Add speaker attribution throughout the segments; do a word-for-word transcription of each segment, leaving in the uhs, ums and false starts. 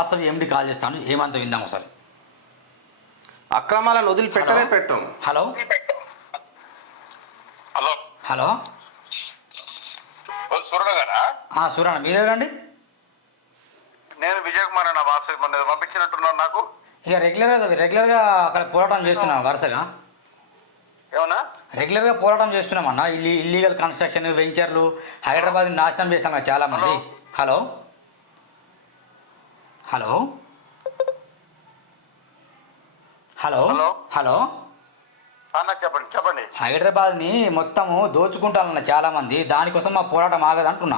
Speaker 1: Vasavi MD call చేస్తాను, ఏమంత విందాం ఒకసారి.
Speaker 2: అక్రమాలను వదిలిపెట్టనే పెట్టం.
Speaker 1: హలో
Speaker 3: హలో
Speaker 1: హలో
Speaker 3: సూరణ గారా?
Speaker 1: సూరణ మీరేనండి?
Speaker 3: నేను విజయ్ కుమార్ అన్న వాసవి మొన్న పంపించినట్టున్నాను నాకు.
Speaker 1: ఇక రెగ్యులర్గా రెగ్యులర్గా అక్కడ పోరాటం చేస్తున్నాం వరుసగా.
Speaker 3: ఏమన్నా
Speaker 1: రెగ్యులర్గా పోరాటం చేస్తున్నామన్న. ఇల్లి ఇల్లీగల్ కన్స్ట్రక్షన్ వెంచర్లు హైదరాబాద్ నాశనం చేస్తాం కదా చాలా మంది. Hello hello hello
Speaker 3: hello
Speaker 1: hello
Speaker 3: అన్న చెప్పండి చెప్పండి.
Speaker 1: హైదరాబాద్ని మొత్తము దోచుకుంటానన్న చాలా మంది, దానికోసం మా పోరాటం ఆగదు అంటున్నా.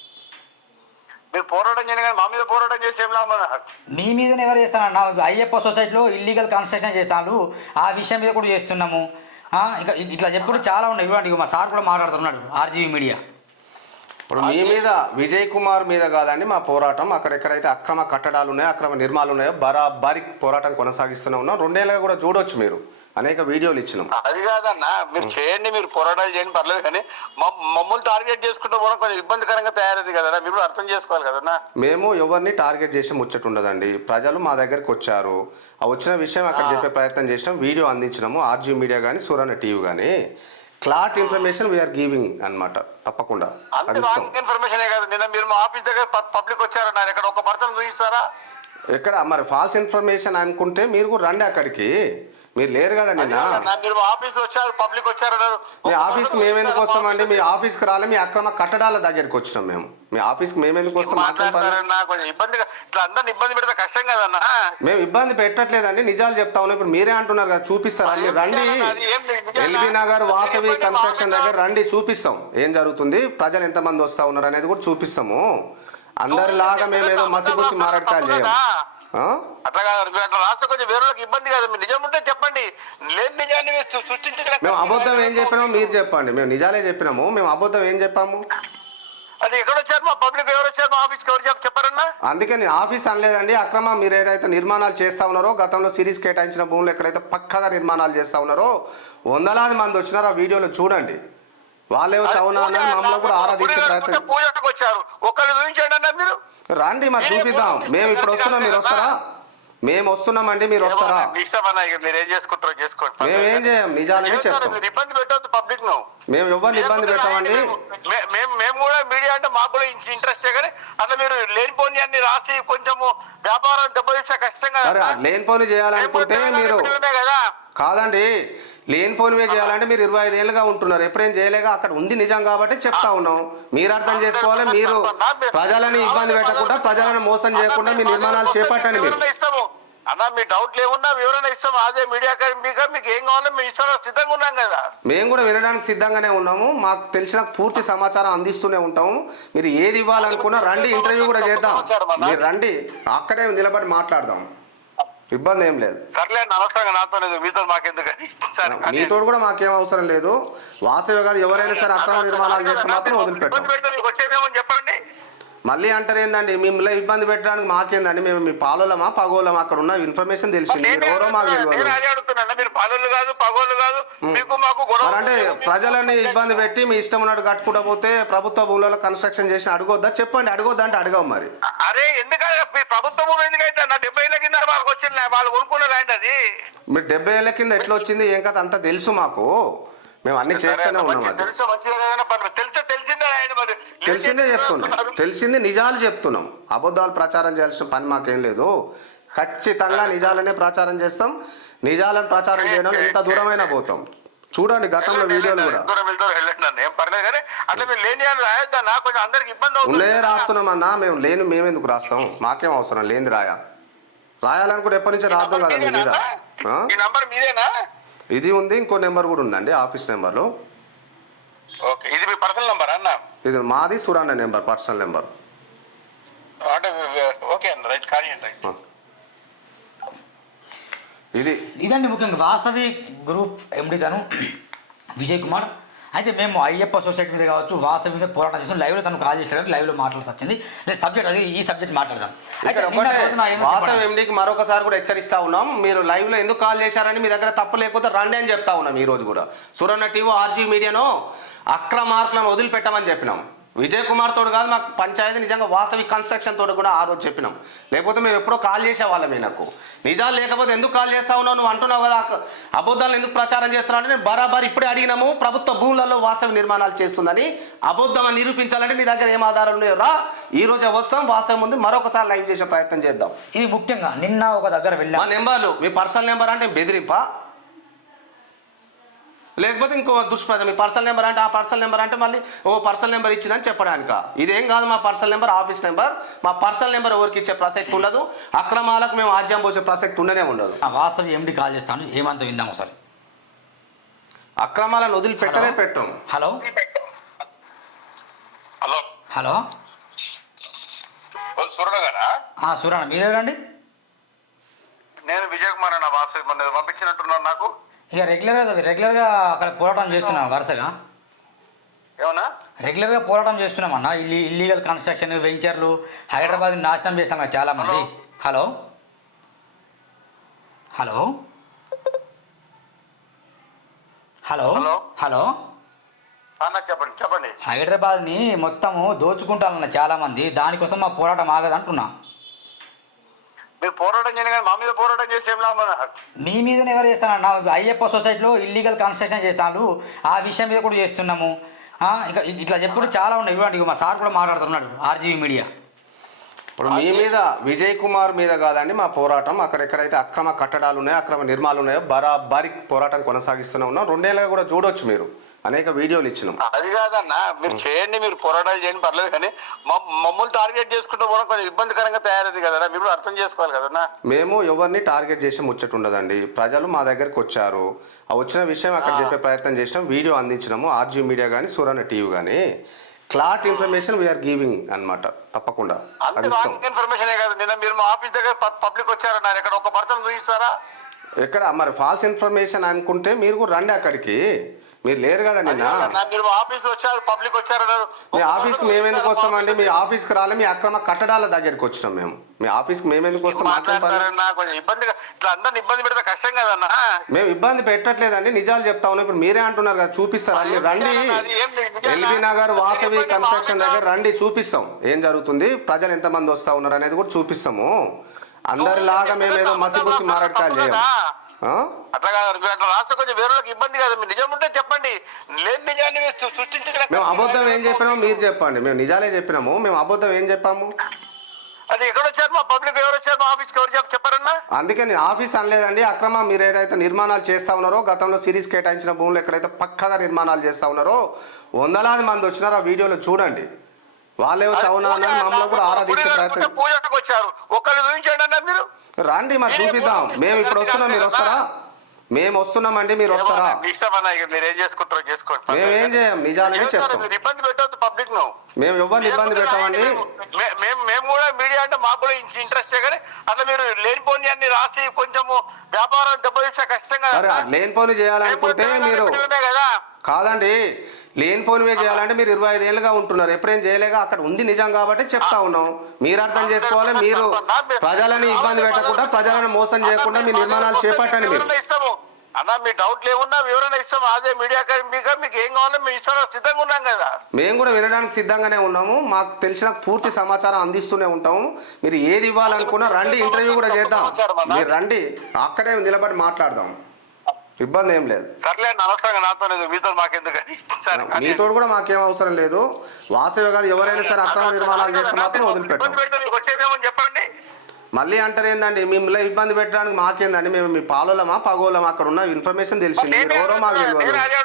Speaker 3: మీరు పోరాటం చేయండి కానీ మా మీద పోరాటం చేసి ఏం లాభం?
Speaker 1: మీ మీదనే ఎవరు చేస్తానన్న? అయ్యప్ప సొసైటీలో ఇల్లీగల్ కన్స్ట్రక్షన్ చేస్తాను, ఆ విషయం మీద కూడా చేస్తున్నాము. ఇంకా ఇట్లా చెప్పుడు చాలా ఉన్నాయి. ఇవ్వండి, మా సార్ కూడా మాట్లాడుతున్నాడు ఆర్జీవీ మీడియా.
Speaker 2: ఇప్పుడు మీ మీద విజయ్ కుమార్ మీద కాదండి మా పోరాటం. అక్కడెక్కడైతే అక్రమ కట్టడాలు ఉన్నాయో, అక్రమ నిర్మాణాలు ఉన్నాయో బరాబరి పోరాటం కొనసాగిస్తూనే ఉన్నాం. రెండేళ్ళగా కూడా చూడొచ్చు, మీరు అనేక వీడియోలు ఇచ్చినాం.
Speaker 3: అది కాదన్న, మీరు చేయండి, మీరు పోరాటాలు చేయండి పర్లేదు, కానీ మమ్మల్ని టార్గెట్ చేసుకుంటూ పోవడం కొంచెం ఇబ్బందికరంగా తయారైంది కదా, మీరు కూడా అర్థం చేసుకోవాలి కదన్నా.
Speaker 2: మేము ఎవరిని టార్గెట్ చేసి ముచ్చట ఉండదండి. ప్రజలు మా దగ్గరికి వచ్చారు, ఆ వచ్చిన విషయం అక్కడ చెప్పే ప్రయత్నం చేసినాం, వీడియో అందించినాము. ఆర్జీ మీడియా కానీ సూరణ టీవీ కానీ క్లాట్ ఇన్ఫర్మేషన్ వీఆర్ గివింగ్ అనమాట. తప్పకుండా
Speaker 3: ఇన్ఫర్మేషన్ కాదు. నిన్న మీరు మా ఆఫీస్ దగ్గర పబ్లిక్ వచ్చారన్నారు, ఇక్కడ ఒక పర్సన్ చూపిస్తారా?
Speaker 2: ఎక్కడ మరి ఫాల్స్ ఇన్ఫర్మేషన్ అనుకుంటే మీరు కూడా రండి అక్కడికి. మీరు లేరు కదా నిన్న.
Speaker 3: మీరు ఆఫీస్ వచ్చారు, పబ్లిక్ వచ్చారు.
Speaker 2: మీ ఆఫీస్కి మేము ఎందుకు వస్తామండి? మీ ఆఫీస్కి రాలే, మీ అక్రమ కట్టడాల దగ్గరికి వచ్చినాం మేము. మీ ఆఫీస్కి మేము ఎందుకు వస్తాం?
Speaker 3: కొంచెం ఇబ్బందిగా ఇట్లా అందరిని ఇబ్బంది పెడితే కష్టం కదన్నా.
Speaker 2: మేము ఇబ్బంది పెట్టట్లేదండి, నిజాలు చెప్తా ఉన్నాం. ఇప్పుడు మీరే అంటున్నారు కదా, చూపిస్తారా? మీరు రండి, ఎల్బీ నగర్ వాసవి కన్స్ట్రక్షన్ దగ్గర రండి, చూపిస్తాం ఏం జరుగుతుంది, ప్రజలు ఎంతమంది వస్తా ఉన్నారు అనేది కూడా చూపిస్తాము. అందరిలాగా మేము ఏదో మసిపూసి మారడకాలు చేయం.
Speaker 3: అట్లా కాదు, అట్లా రాష్ట్ర కొంచెం వేరేకి ఇబ్బంది కాదు. మీరు నిజం ఉంటే చెప్పండి, లేని నిజాన్ని సృష్టించడం.
Speaker 2: మేము అబద్ధం ఏం చెప్పినాము మీరు చెప్పండి. మేము నిజాలే చెప్పినాము, మేము అబద్ధం ఏం చెప్పాము?
Speaker 3: అది ఎక్కడ వచ్చారు? మా పబ్లిక్ ఎవరు వచ్చారు? మా ఆఫీస్కి ఎవరు చెప్ప చెప్పారన్నా?
Speaker 2: అందుకే నేను ఆఫీస్ అనలేదండి. అక్రమ మీరు ఏదైతే నిర్మాణాలు చేస్తా ఉన్నారో, గతంలో సిరీస్ కేటాయించిన భూములు ఎక్కడైతే పక్కగా నిర్మాణాలు చేస్తా ఉన్నారో వందలాది మంది వచ్చినారో ఆ వీడియోలో చూడండి. వాళ్ళేవో చవునా మమ్మల్ని కూడా ఆరాధించే ప్రయత్నం.
Speaker 3: పూజకు వచ్చారు, ఒకళ్ళు చూపించండి అన్న. మీరు
Speaker 2: రండి, మరి చూపిద్దాం. మేము ఇప్పుడు వస్తున్నాం, మీరు వస్తారా? మేము వస్తున్నామండి, మీరు వస్తారా?
Speaker 3: మీరు ఏం చేసుకుంటారో చేసుకోండి,
Speaker 2: మేము ఏం చేయం, నిజాలనే చెప్తాం.
Speaker 3: మీరు ఇబ్బంది పెట్టవద్దు పబ్లిక్ ను.
Speaker 2: మేము ఎవరిని ఇబ్బంది పెట్టామండి.
Speaker 3: మేము మేము కూడా మీడియా అంటే మాకు కూడా ఇంట్రెస్టే, కానీ అట్లా మీరు లేనిపోని అన్ని రాసి కొంచెము వ్యాపారం దెబ్బతీస్తే కష్టంగా.
Speaker 2: లేనిపోని చేయాలనుకుంటే మీరు
Speaker 3: కదా.
Speaker 2: కాదండి, లేనిపోనివే చేయాలంటే మీరు ఇరవై ఐదు ఏళ్ళుగా ఉంటున్నారు, ఎప్పుడేం చేయలేక. అక్కడ ఉంది నిజం కాబట్టి చెప్తా ఉన్నాం. మీరు అర్థం చేసుకోవాలి. మీరు ప్రజలని ఇబ్బంది పెట్టకుండా, ప్రజలను మోసం చేయకుండా మీ నిర్మాణాలు చేపట్టండి. మీరు
Speaker 3: ఇస్తాము అన్న, మీ డౌట్లు ఏమున్నా వివరణ ఇస్తాము. అదే మీడియా మీకు మీకు ఏం కావాలో మేము ఇస్తాం, సిద్ధంగా ఉన్నాం కదా.
Speaker 2: మేము కూడా వినడానికి సిద్ధంగానే ఉన్నాము. మాకు తెలిసిన పూర్తి సమాచారం అందిస్తూనే ఉంటాము. మీరు ఏది ఇవ్వాలనుకున్నా రండి, ఇంటర్వ్యూ కూడా చేద్దాం. మీరు రండి, అక్కడే నిలబడి మాట్లాడదాం, ఇబ్బంది ఏం లేదు. మీతో కూడా మాకేం అవసరం లేదు. వాసవి కాదు, ఎవరైనా సరే అక్రమ నిర్మాణాలు చేస్తే మాత్రం వదిలిపెట్టాం.
Speaker 3: చెప్పండి.
Speaker 2: మళ్ళీ అంటారు ఏందండి, మిమ్మల్ని ఇబ్బంది పెట్టడానికి మాకేందండి? మేము మీ పాలోలమా పగోలమా? అక్కడ ఉన్న ఇన్ఫర్మేషన్ తెలిసింది, ఎవరో మాకు తెలియదు. అంటే ప్రజలని ఇబ్బంది పెట్టి మీ ఇష్టం ఉన్నట్టు కట్టుకుంటా పోతే ప్రభుత్వ భూములలో కన్స్ట్రక్షన్ చేసి అడగొద్దా? చెప్పండి, అడగొద్దా అంటే అడగవు. మరి
Speaker 3: అరే ఎందుకంటే ప్రభుత్వ భూములు ఎందుకైతే నా డెబ్బై ఏళ్ళ కింద వాళ్ళకి వచ్చింది, వాళ్ళు కొనుక్కున్న ల్యాండ్ అది.
Speaker 2: మీరు డెబ్బై ఏళ్ళ కింద ఎట్లా వచ్చింది ఏం కదా అంతా తెలుసు మాకు. మేము అన్ని చేస్తూనే ఉన్నాం. అది తెలిసిందే చెప్తున్నాం, తెలిసింది నిజాలు చెప్తున్నాం. అబద్ధాలు ప్రచారం చేయాల్సిన పని మాకేం లేదు. ఖచ్చితంగా నిజాలనే ప్రచారం చేస్తాం. నిజాలను ప్రచారం చేయడం ఎంత దూరమైనా పోతాం. చూడండి గతంలో వీడియోలు కూడా ఉన్నే రాస్తున్నామన్నా. మేము లేని మేమెందుకు రాస్తాం? మాకేం అవసరం లేని రాయా రాయాలనుకుంటే ఎప్పటి నుంచి రాద్దాం కదా మీ మీద. ఇది ఉంది, ఇంకో నెంబర్ కూడా ఉందండి, ఆఫీస్ నెంబర్లు.
Speaker 3: ఇది మీ పర్సనల్ నెంబర్ అన్న?
Speaker 2: ఇది మాది సురాన్న నెంబర్, పర్సనల్ నెంబర్. ఇది
Speaker 1: ఇదండి ముఖ్యంగా వాసవి గ్రూప్ ఎండి తను విజయ్ కుమార్. అయితే మేము అయ్యప్ప సొసైటీ మీద కావచ్చు, వాసవి మీద పోరాటం చేస్తాం. లైవ్లో తను కాల్ చేశారు, లైవ్లో మాట్లాడాల్సి వచ్చింది. లేదు సబ్జెక్ట్ అది, ఈ సబ్జెక్ట్ మాట్లాడదాం.
Speaker 2: వాసవి ఎండికి మరొకసారి కూడా హెచ్చరిస్తా ఉన్నాం, మీరు లైవ్లో ఎందుకు కాల్ చేశారని, మీ దగ్గర తప్పు లేకపోతే రండి అని చెప్తా ఉన్నాం. ఈ రోజు కూడా సురన్న టీవీ ఆర్జీ మీడియాను అక్రమార్కులను వదిలిపెట్టమని చెప్పినాం. విజయ్ కుమార్ తోడు కాదు మాకు పంచాయతీ నిజంగా వాసవి కన్స్ట్రక్షన్ తోడు కూడా ఆ రోజు చెప్పినాం. లేకపోతే మేము ఎప్పుడో కాల్ చేసేవాళ్ళమే. నాకు నిజాలు లేకపోతే ఎందుకు కాల్ చేస్తా ఉన్నావు, నువ్వు అంటున్నావు కదా అబద్ధాలను ఎందుకు ప్రచారం చేస్తున్నావు అంటే నేను బరాబర్ ఇప్పుడే అడిగినాము. ప్రభుత్వ భూములలో వాసవి నిర్మాణాలు చేస్తుందని అబద్ధం అని నిరూపించాలంటే నీ దగ్గర ఏం ఆధారాలు ఉన్నాయో రా, ఈ రోజే వస్తాం వాస్తవం ముందు మరొకసారి లైవ్ చేసే ప్రయత్నం చేద్దాం.
Speaker 1: ఇది ముఖ్యంగా నిన్న ఒక దగ్గర వెళ్ళా
Speaker 2: మా నెంబర్లు మీ పర్సనల్ నెంబర్ అంటే బెదిరింపా, లేకపోతే ఇంకో దుష్ప్రచారం మీ పర్సనల్ నెంబర్ అంటే ఆ పర్సనల్ నెంబర్ అంటే మళ్ళీ ఓ పర్సనల్ నెంబర్ ఇచ్చిందని చెప్పడానిక. ఇదేం కాదు మా పర్సనల్ నెంబర్, ఆఫీస్ నెంబర్. మా పర్సనల్ నెంబర్ ఎవరికి ఇచ్చే ప్రసక్తి ఉండదు. అక్రమాలకు మేము ఆజ్యం పోసే ప్రసక్తి ఉండనే ఉండదు.
Speaker 1: వాసవి ఎండి కాల్ చేస్తాను, ఏమంతా విందాం ఒకసారి.
Speaker 2: అక్రమాలను వదిలిపెట్టనే పెట్టం.
Speaker 1: హలో
Speaker 3: హలో
Speaker 1: హలో
Speaker 3: సూరణ గారా?
Speaker 1: సూరణ మీరేనండి?
Speaker 3: నేను విజయ్ కుమార్ అన్న వాసవి మన పంపించినట్టున్నాను నాకు.
Speaker 1: ఇక రెగ్యులర్గా రెగ్యులర్గా అక్కడ పోరాటం చేస్తున్నాం వరుసగా.
Speaker 3: ఏమన్నా
Speaker 1: రెగ్యులర్గా పోరాటం చేస్తున్నాం అన్న. ఇల్లి ఇల్లీగల్ కన్స్ట్రక్షన్ వెంచర్లు హైదరాబాద్ నాశనం చేస్తాం కదా చాలా మంది. Hello hello hello
Speaker 3: hello
Speaker 1: hello
Speaker 3: అన్న చెప్పండి చెప్పండి.
Speaker 1: హైదరాబాద్ని మొత్తము దోచుకుంటానన్న చాలా మంది, దానికోసం మా పోరాటం ఆగదు అంటున్నా.
Speaker 3: మీరు పోరాటం చేయని కానీ మా మీద పోరాటం చేసి ఏం లాభం?
Speaker 1: మీ మీదనే ఎవరు చేస్తానన్నా? అయ్యప్ప సొసైటీలో ఇల్లీగల్ కన్స్ట్రక్షన్ చేస్తాను, ఆ విషయం మీద కూడా చేస్తున్నాము. ఇంకా ఇట్లా చెప్పుడు చాలా ఉన్నాయి. ఇవ్వండి మా సార్ కూడా మాట్లాడుతున్నాడు ఆర్జీవీ మీడియా.
Speaker 2: ఇప్పుడు మీ మీద విజయ్ కుమార్ మీద కాదండి మా పోరాటం. అక్కడెక్కడైతే అక్రమ కట్టడాలు ఉన్నాయో అక్రమ నిర్మాణాలు ఉన్నాయో బరాబరి పోరాటం కొనసాగిస్తూనే ఉన్నాం. రెండేళ్ళగా కూడా చూడొచ్చు, మీరు అనేక వీడియోలు ఇచ్చినాం.
Speaker 3: అది కాదన్నా, మీరు చేయండి, మీరు పోరాటాలు చేయండి పర్లేదు, కానీ మమ్మల్ని టార్గెట్ చేసుకుంటూ పోవడం కొంచెం ఇబ్బందికరంగా తయారైంది కదా, మీరు కూడా అర్థం చేసుకోవాలి కదన్నా.
Speaker 2: మేము ఎవరిని టార్గెట్ చేసి ముచ్చట ఉండదండి. ప్రజలు మా దగ్గరికి వచ్చారు, ఆ వచ్చిన విషయం అక్కడ చెప్పే ప్రయత్నం చేసినాం, వీడియో అందించినాము. ఆర్జీ మీడియా కానీ సూరణ టీవీ కానీ క్లాట్ ఇన్ఫర్మేషన్ వీఆర్ గివింగ్ అనమాట. తప్పకుండా
Speaker 3: ఇన్ఫర్మేషన్ కాదు. నిన్న మీరు మా ఆఫీస్ దగ్గర పబ్లిక్ వచ్చారన్నారు, ఎక్కడ ఒక పర్సన్ చూపిస్తారా?
Speaker 2: ఎక్కడ మరి ఫాల్స్ ఇన్ఫర్మేషన్ అనుకుంటే మీరు కూడా రండి అక్కడికి. మీరు లేరు కదా నిన్న.
Speaker 3: మీరు ఆఫీస్ వచ్చారు, పబ్లిక్ వచ్చారన్నారు.
Speaker 2: మీ ఆఫీస్కి మేము ఎందుకు వస్తామండి? మీ ఆఫీస్కి రాలే, మీ అక్రమ కట్టడాల దగ్గరికి వచ్చినాం మేము. మీ ఆఫీస్కి మేము ఎందుకు వస్తాం?
Speaker 3: మాట్లాడతారన్నా కొంచెం ఇబ్బందిగా, ఇట్లా అందరిని ఇబ్బంది పెడితే కష్టం కదన్నా.
Speaker 2: మేము ఇబ్బంది పెట్టట్లేదండి, నిజాలు చెప్తా ఉన్నాం. ఇప్పుడు మీరే అంటున్నారు కదా చూపిస్తారా? మీరు రండి, ఎల్బీ నగర్ వాసవి కన్స్ట్రక్షన్ దగ్గర రండి, చూపిస్తాం ఏం జరుగుతుంది, ప్రజలు ఎంతమంది వస్తా ఉన్నారు అనేది కూడా చూపిస్తాము. అందరిలాగా మేము ఏదో మసిపూసి మారడకాలు చేయం.
Speaker 3: అట్లా కాదు, మీరు అట్లా రాస్తే కొంచెం వేరేకి ఇబ్బంది కాదు. మీరు నిజం ఉంటే చెప్పండి, లేని నిజాన్ని సృష్టించడం.
Speaker 2: మేము అబద్ధం ఏం చెప్పినాము మీరు చెప్పండి. మేము నిజాలే చెప్పినాము, మేము అబద్ధం ఏం చెప్పాము?
Speaker 3: అది ఎక్కడ వచ్చారు? మా పబ్లిక్ ఎవరు వచ్చారు? మా ఆఫీస్కి ఎవరు చెప్ప చెప్పారన్నా?
Speaker 2: అందుకే నేను ఆఫీస్ అనలేదండి. అక్రమ మీరు ఏదైతే నిర్మాణాలు చేస్తా ఉన్నారో, గతంలో సిరీస్ కేటాయించిన భూములు ఎక్కడైతే పక్కగా నిర్మాణాలు చేస్తా ఉన్నారో వందలాది మంది వచ్చినారో ఆ వీడియోలో చూడండి. వాళ్ళేవో చౌనా మమ్మల్ని కూడా ఆరాధించే ప్రయత్నం.
Speaker 3: పూజకు వచ్చారు, ఒకళ్ళు చూపించండి అన్న. మీరు
Speaker 2: రండి మరి చూపిద్దాం. మేము ఇప్పుడు వస్తున్నాం, మీరు వస్తారా? మేము వస్తున్నామండి, మీరు వస్తారా?
Speaker 3: మీరు ఏం చేసుకుంటారో చేసుకోండి,
Speaker 2: మేము ఏం చేయం, నిజాలనే చెప్తాం.
Speaker 3: మీరు ఇబ్బంది పెట్టవద్దు పబ్లిక్ ను.
Speaker 2: మేము ఎవరిని ఇబ్బంది పెట్టామండి.
Speaker 3: మేము కూడా మీడియా అంటే మాకు కూడా ఇంట్రెస్టే, కానీ అట్లా మీరు లేనిపోని అన్ని రాసి కొంచెము వ్యాపారం దెబ్బతీస్తే కష్టంగా.
Speaker 2: లేనిపోని చేయాలనుకుంటే మీరు
Speaker 3: కదా.
Speaker 2: కాదండి, లేనిపోనివే చేయాలంటే మీరు ఇరవై ఐదు ఏళ్ళుగా ఉంటున్నారు, ఎప్పుడేం చేయలేక. అక్కడ ఉంది నిజం కాబట్టి చెప్తా ఉన్నాం. మీరు అర్థం చేసుకోవాలి. మీరు ప్రజలని ఇబ్బంది పెట్టకుండా, ప్రజలను మోసం చేయకుండా మీ నిర్మాణాలు చేపట్టండి. మీరు
Speaker 3: అన్న మీ డౌట్లు ఏమున్నా వివరణ ఇస్తాం. అదే మీడియా మీకు ఏం కావాలో మేము ఇస్తాం, సిద్ధంగా ఉన్నాం కదా.
Speaker 2: మేము కూడా వినడానికి సిద్ధంగానే ఉన్నాము. మాకు తెలిసిన పూర్తి సమాచారం అందిస్తూనే ఉంటాము. మీరు ఏది ఇవ్వాలనుకున్నా రండి, ఇంటర్వ్యూ కూడా చేద్దాం. మీరు రండి, అక్కడే నిలబడి మాట్లాడదాం, ఇబ్బంది ఏం లేదు.
Speaker 3: అనవసరంగా నాతో మీతో మాకెందుకని.
Speaker 2: మీతో కూడా మాకేం అవసరం లేదు. వాసవి కాదు, ఎవరైనా సరే అక్రమ నిర్మాణాలు చేస్తే మాత్రం వదిలిపెట్టాం.
Speaker 3: వచ్చేదేమో చెప్పండి.
Speaker 2: మళ్ళీ అంటారు ఏందండి మిమ్మల్ని ఇబ్బంది పెట్టడానికి మాకేందండి? మేము మీ పాలోలమా పగోలమా? అక్కడ ఉన్న ఇన్ఫర్మేషన్ తెలిసింది, ఎవరో మాకు తెలియదు.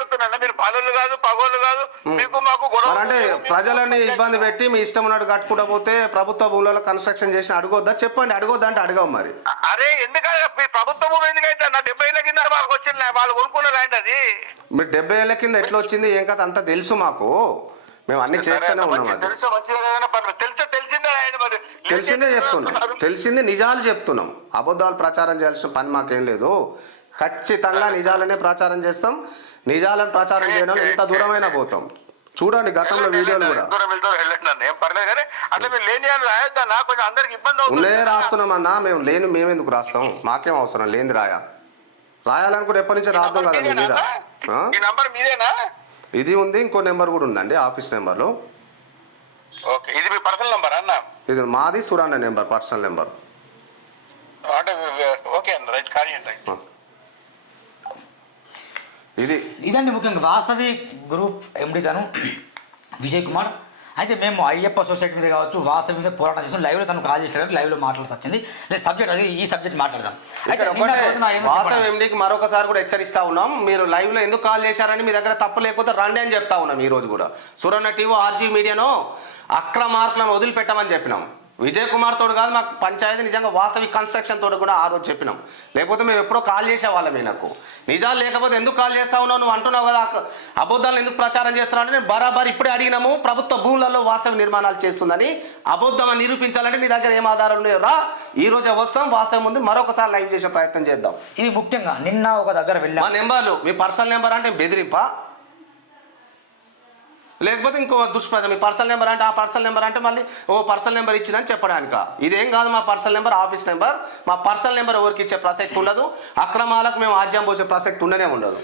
Speaker 2: అంటే ప్రజలని ఇబ్బంది పెట్టి మీ ఇష్టం ఉన్నట్టు కట్టుకుంటా పోతే ప్రభుత్వ భూములలో కన్స్ట్రక్షన్ చేసి అడగొద్దా? చెప్పండి, అడగొద్దా అంటే అడగవు. మరి
Speaker 3: అరే ఎందుకంటే ప్రభుత్వ భూమి ఎందుకైతే నా డెబ్బై ఏళ్ళ కింద వాళ్ళకి వచ్చింది, వాళ్ళు కొనుక్కున్న ల్యాండ్ అది.
Speaker 2: మీరు డెబ్బై ఏళ్ళ కింద ఎట్లా వచ్చింది ఏం కథ అంతా తెలుసు మాకు. మేము అన్ని చేస్తూనే ఉన్నాం. అది తెలిసిందే చెప్తున్నాం, తెలిసింది నిజాలు చెప్తున్నాం. అబద్ధాలు ప్రచారం చేయాల్సిన పని మాకేం లేదు. ఖచ్చితంగా నిజాలనే ప్రచారం చేస్తాం. నిజాలను ప్రచారం చేయడం ఎంత దూరమైనా పోతాం. చూడండి గతంలో వీడియోలు కూడా ఉండే రాస్తున్నామన్నా. మేము లేని మేమెందుకు రాస్తాం? మాకేం అవసరం లేని రాయా. రాయాలనుకుంటే ఎప్పటి నుంచి రాద్దాం కదా మీ మీద. ఇది ఉంది, ఇంకో నెంబర్ కూడా ఉందండి ఆఫీస్ నెంబర్లో.
Speaker 3: ఓకే, ఇది మీ పర్సనల్ నంబర్ అన్న?
Speaker 2: ఇది మాది సురాన్న నెంబర్, పర్సనల్ నెంబర్.
Speaker 3: అంటే ఓకే అన్న, రైట్, కానీ రైట్.
Speaker 2: ఇది
Speaker 1: ఇదండి ముఖ్యంగా వాసవి గ్రూప్ ఎండి తను విజయ్ కుమార్. అయితే మేము అయ్యప్ప సొసైటీ మీద కావచ్చు వాసవి మీద పోరాటం చేస్తాం. లైవ్లో తను కాల్ చేశారు, లైవ్లో మాట్లాడాల్సి వచ్చింది. లేదు సబ్జెక్ట్ అది ఈ సబ్జెక్ట్ మాట్లాడదాం. అయితే
Speaker 2: ఇక్కడ
Speaker 1: నిన్న
Speaker 2: ఒకటే
Speaker 1: రోజున ఏమని
Speaker 2: వాసవి
Speaker 1: చెప్పాడు?
Speaker 2: ఎండికి మరొకసారి కూడా హెచ్చరిస్తా ఉన్నాం, మీరు లైవ్ లో ఎందుకు కాల్ చేశారని, మీ దగ్గర తప్పు లేకపోతే రండి అని చెప్తా ఉన్నాం. ఈ రోజు కూడా సురన్న టీవీ ఆర్జీ మీడియాను అక్రమార్కులను వదిలిపెట్టమని చెప్పినాం. విజయ్ కుమార్ తోడు కాదు, మాకు పంచాయతీ నిజంగా వాసవి కన్స్ట్రక్షన్ తోడు కూడా ఆ రోజు చెప్పినాం. లేకపోతే మేము ఎప్పుడో కాల్ చేసేవాళ్ళం. నాకు నిజాలు లేకపోతే ఎందుకు కాల్ చేస్తా ఉన్నావు, నువ్వు అంటున్నావు కదా అబద్ధాలను ఎందుకు ప్రచారం చేస్తున్నావు అంటే, నేను బరాబర్ ఇప్పుడే అడిగినాము, ప్రభుత్వ భూములలో వాసవి నిర్మాణాలు చేస్తుందని. అబద్ధం అని నిరూపించాలంటే నీ దగ్గర ఏం ఆధారాలు ఉన్నాయో రా, ఈ రోజే వస్తాం, వాస్తవం ముందు మరొకసారి లైవ్ చేసే ప్రయత్నం చేద్దాం.
Speaker 1: ఇది ముఖ్యంగా నిన్న ఒక దగ్గర
Speaker 2: మా
Speaker 1: వెళ్ళాం.
Speaker 2: నెంబర్లు, మీ పర్సనల్ నెంబర్ అంటే బెదిరింపా, లేకపోతే ఇంకో దుష్ప్రదం. మీ పర్సనల్ నెంబర్ అంటే ఆ పర్సనల్ నెంబర్ అంటే మళ్ళీ ఓ పర్సనల్ నెంబర్ ఇచ్చిందని చెప్పడానిక? ఇదేం కాదు, మా పర్సనల్ నెంబర్ ఆఫీస్ నెంబర్. మా పర్సనల్ నెంబర్ ఎవరికి ఇచ్చే ప్రసక్తి ఉండదు. అక్రమాలకు మేము ఆజ్యం పోసే ప్రసక్తి ఉండనే ఉండదు.